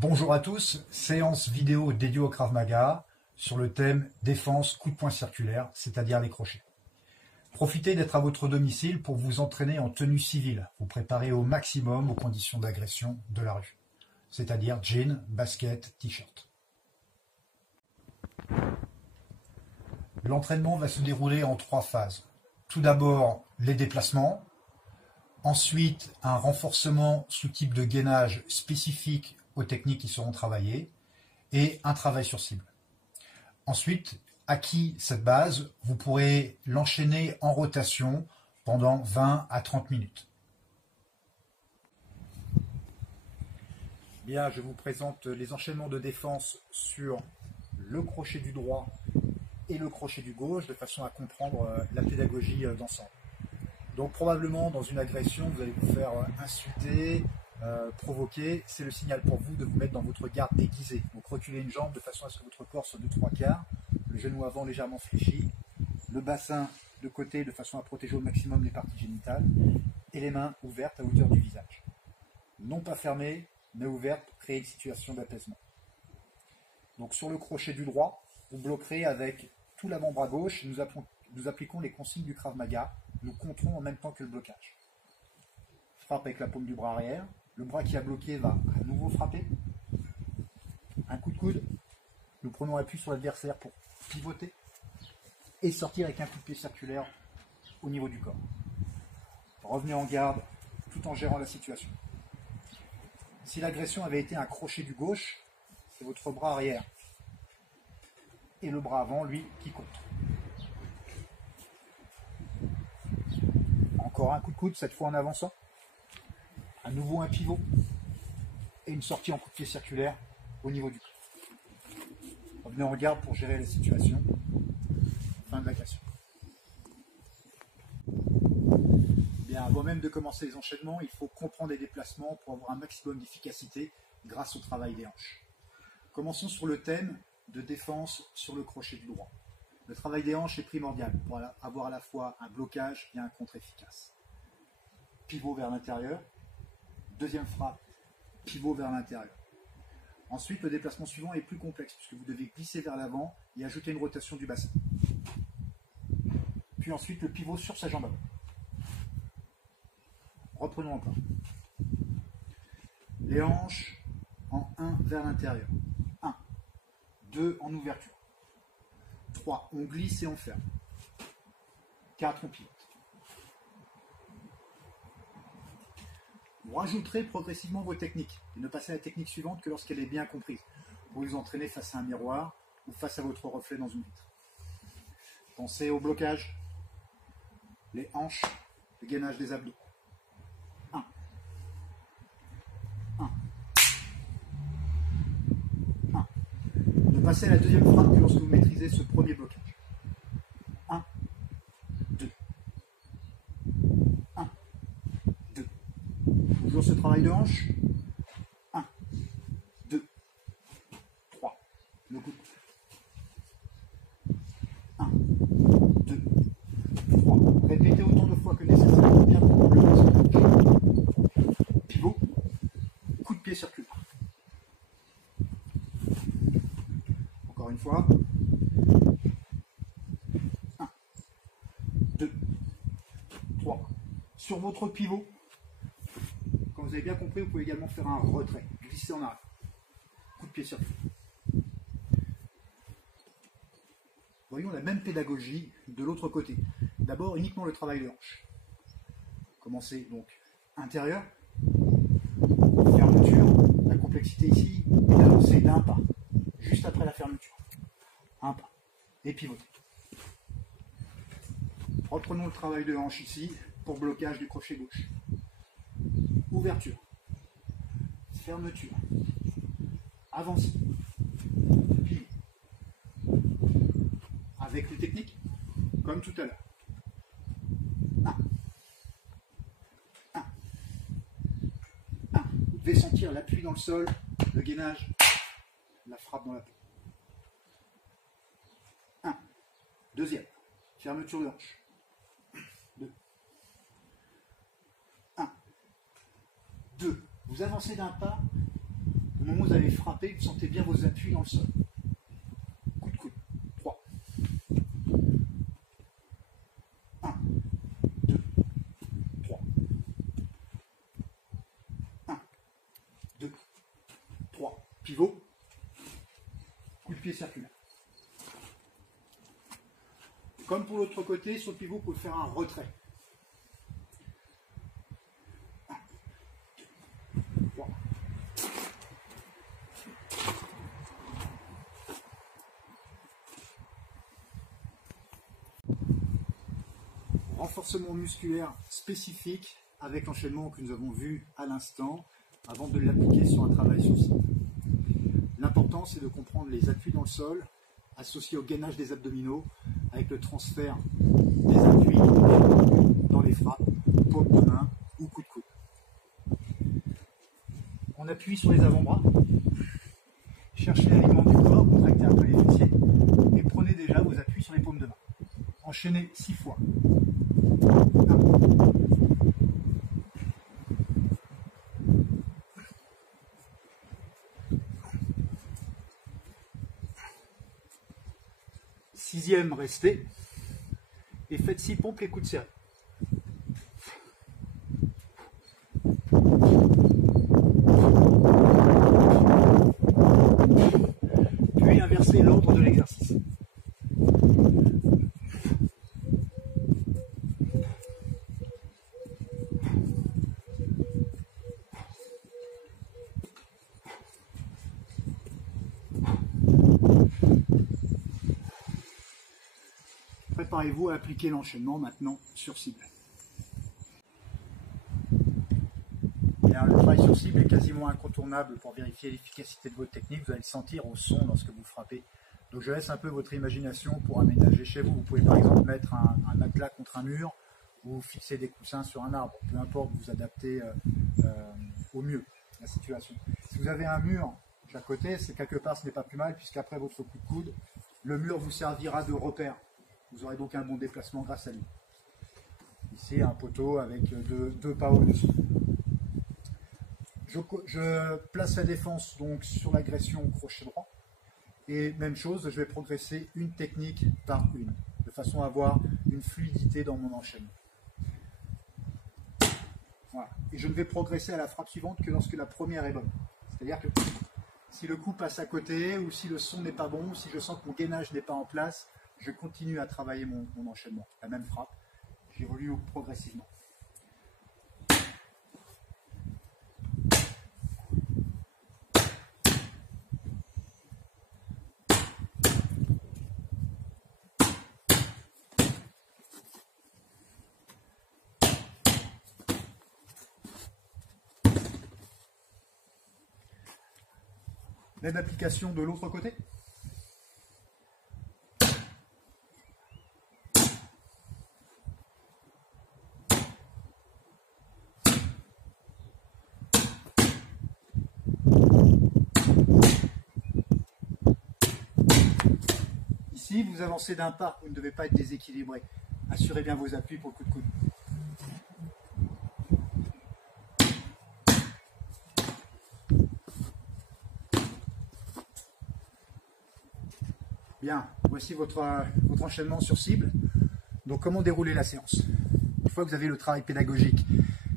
Bonjour à tous, séance vidéo dédiée au Krav Maga sur le thème défense coup de poing circulaire, c'est-à-dire les crochets. Profitez d'être à votre domicile pour vous entraîner en tenue civile, vous préparer au maximum aux conditions d'agression de la rue, c'est-à-dire jean, basket, t-shirt. L'entraînement va se dérouler en 3 phases. Tout d'abord, les déplacements, ensuite un renforcement sous type de gainage spécifique aux techniques qui seront travaillées et un travail sur cible. Ensuite, acquis cette base, vous pourrez l'enchaîner en rotation pendant 20 à 30 minutes. Bien, je vous présente les enchaînements de défense sur le crochet du droit et le crochet du gauche de façon à comprendre la pédagogie d'ensemble. Donc probablement dans une agression, vous allez vous faire insulter, provoquer. C'est le signal pour vous de vous mettre dans votre garde déguisée. Donc reculez une jambe de façon à ce que votre corps soit de 3/4, le genou avant légèrement fléchi, le bassin de côté de façon à protéger au maximum les parties génitales et les mains ouvertes à hauteur du visage. Non pas fermées, mais ouvertes pour créer une situation d'apaisement. Donc sur le crochet du droit, vous bloquerez avec tout l'avant-bras gauche. Nous appliquons les consignes du Krav Maga. Nous compterons en même temps que le blocage. Frappe avec la paume du bras arrière. Le bras qui a bloqué va à nouveau frapper. Un coup de coude. Nous prenons appui sur l'adversaire pour pivoter et sortir avec un coup de pied circulaire au niveau du corps. Revenez en garde tout en gérant la situation. Si l'agression avait été un crochet du gauche, c'est votre bras arrière et le bras avant, lui, qui compte. Encore un coup de coude, cette fois en avançant. À nouveau un pivot. Et une sortie en coup de pied circulaire au niveau du corps. Revenez en garde pour gérer la situation. Fin de l'agression. Bien, avant même de commencer les enchaînements, il faut comprendre les déplacements pour avoir un maximum d'efficacité grâce au travail des hanches. Commençons sur le thème de défense sur le crochet du droit. Le travail des hanches est primordial pour avoir à la fois un blocage et un contre efficace. Pivot vers l'intérieur, deuxième frappe, pivot vers l'intérieur. Ensuite, le déplacement suivant est plus complexe puisque vous devez glisser vers l'avant et ajouter une rotation du bassin. Puis ensuite, le pivot sur sa jambe avant. Reprenons encore. Les hanches en 1 vers l'intérieur. 1, 2 en ouverture. 3, on glisse et on ferme. 4, on pivote. Vous rajouterez progressivement vos techniques et ne passez à la technique suivante que lorsqu'elle est bien comprise. Vous vous entraînez face à un miroir ou face à votre reflet dans une vitre. Pensez au blocage, les hanches, le gainage des abdos. 1. 1. 1. Ne passez à la deuxième frappe que lorsque vous maîtrisez ce premier blocage. 1, 2. 1, 2. Toujours ce travail de hanche. 1, 2, 3. Le coup de coude. 1, 2, 3. Répétez autant de fois que nécessaire pour bien comprendre le passage. Pivot, coup de pied circulaire. Encore une fois. 1, 2, 3. Sur votre pivot, quand vous avez bien compris, vous pouvez également faire un retrait. Glisser en arrière. Coup de pied circulaire. Voyons la même pédagogie de l'autre côté. D'abord, uniquement le travail de hanche. Commencez donc intérieur, fermeture. La complexité ici est d'avancer d'un pas, juste après la fermeture. Un pas. Et pivoter. Reprenons le travail de hanche ici pour blocage du crochet gauche. Ouverture. Fermeture. Avancez. Pivot. Avec les techniques, comme tout à l'heure. 1. 1. 1. Vous devez sentir l'appui dans le sol, le gainage, la frappe dans la peau. 1. Deuxième. Fermeture de hanche. 2. 1. 2. Vous avancez d'un pas, vous moment où vous allez frapper, vous sentez bien vos appuis dans le sol. Coup de coude. 3. 1, 2, 3. 1, 2, 3. Pivot. Coup de pied circulaire. Comme pour l'autre côté, sur le pivot, vous pouvez faire un retrait. 1, 2, 3. Renforcement musculaire spécifique avec l'enchaînement que nous avons vu à l'instant avant de l'appliquer sur un travail sur site. L'important, c'est de comprendre les appuis dans le sol associés au gainage des abdominaux avec le transfert des appuis dans les frappes, paume de main ou coup de coude. On appuie sur les avant-bras, cherchez l'alignement du corps, contractez un peu les fessiers et prenez déjà vos appuis sur les paumes de main. Enchaînez 6 fois. 6e, restez et faites 6 pompes les coudes serrés. Puis inversez l'ordre de l'exercice. Préparez-vous à appliquer l'enchaînement maintenant sur cible. Bien, le travail sur cible est quasiment incontournable pour vérifier l'efficacité de votre technique. Vous allez le sentir au son lorsque vous frappez. Donc je laisse un peu votre imagination pour aménager chez vous. Vous pouvez par exemple mettre un matelas contre un mur ou fixer des coussins sur un arbre. Peu importe, vous adaptez au mieux la situation. Si vous avez un mur de chaque côté, c'est quelque part ce n'est pas plus mal puisqu'après votre coup de coude, le mur vous servira de repère. Vous aurez donc un bon déplacement grâce à lui. Ici, un poteau avec deux pas au-dessus. Je place la défense donc sur l'agression au crochet droit. Et même chose, je vais progresser une technique par une, de façon à avoir une fluidité dans mon enchaînement. Voilà. Et je ne vais progresser à la frappe suivante que lorsque la première est bonne. C'est-à-dire que si le coup passe à côté, ou si le son n'est pas bon, ou si je sens que mon gainage n'est pas en place, je continue à travailler mon enchaînement. La même frappe, j'évolue progressivement. Même application de l'autre côté. Ici, vous avancez d'un pas, vous ne devez pas être déséquilibré. Assurez bien vos appuis pour le coup de coude. Bien, voici votre enchaînement sur cible. Donc comment dérouler la séance? Une fois que vous avez le travail pédagogique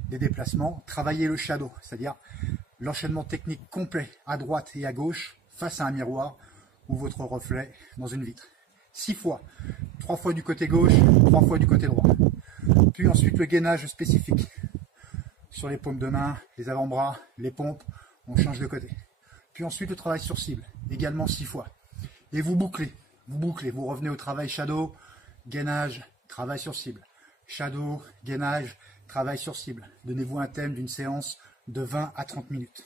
des déplacements, travaillez le shadow, c'est-à-dire l'enchaînement technique complet à droite et à gauche face à un miroir ou votre reflet dans une vitre. 6 fois, 3 fois du côté gauche, 3 fois du côté droit. Puis ensuite le gainage spécifique sur les paumes de main, les avant-bras, les pompes, on change de côté. Puis ensuite le travail sur cible, également 6 fois. Et vous bouclez, vous revenez au travail shadow, gainage, travail sur cible. Shadow, gainage, travail sur cible. Donnez-vous un thème d'une séance de 20 à 30 minutes.